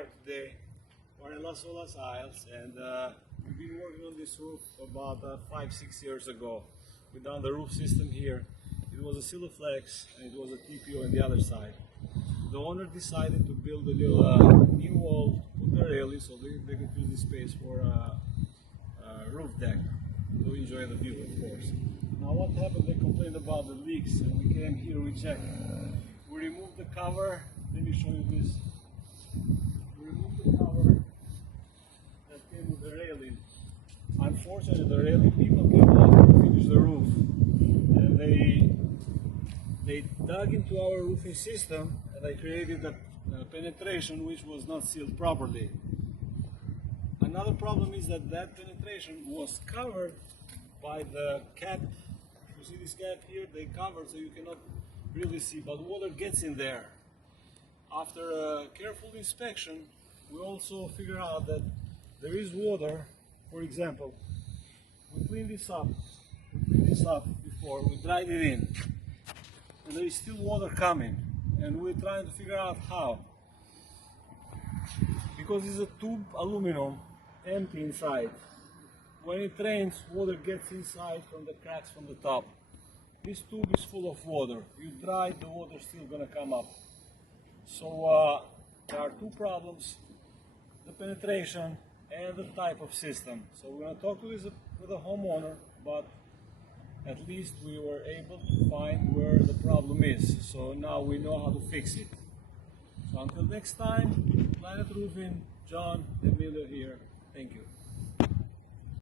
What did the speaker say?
are today. We're in Las Olas Isles, and we've been working on this roof about 5-6 years ago. We done the roof system here. It was a Siloflex and it was a TPO on the other side. The owner decided to build a little new wall, put the railing so they could use the space for a roof deck to enjoy the view, of course. Now what happened, they complained about the leaks, and we came here, we checked. We removed the cover. Let me show you this. We removed the cover that came with the railing. Unfortunately, the railing people came out to finish the roof, and they dug into our roofing system and they created a penetration which was not sealed properly. Another problem is that penetration was covered by the cap. You see this cap here? They covered so you cannot really see, but water gets in there. After a careful inspection, we also figure out that there is water. For example, we cleaned this up before, we dried it in, and there is still water coming, and we're trying to figure out how. Because it's a tube aluminum, empty inside. When it rains, water gets inside from the cracks from the top. This tube is full of water. You dry, the water is still gonna come up. So there are two problems: the penetration and the type of system. So we're gonna talk with the homeowner, but at least we were able to find where the problem is. So now we know how to fix it. So until next time, Planet Roofing, John and Miller here. Thank you.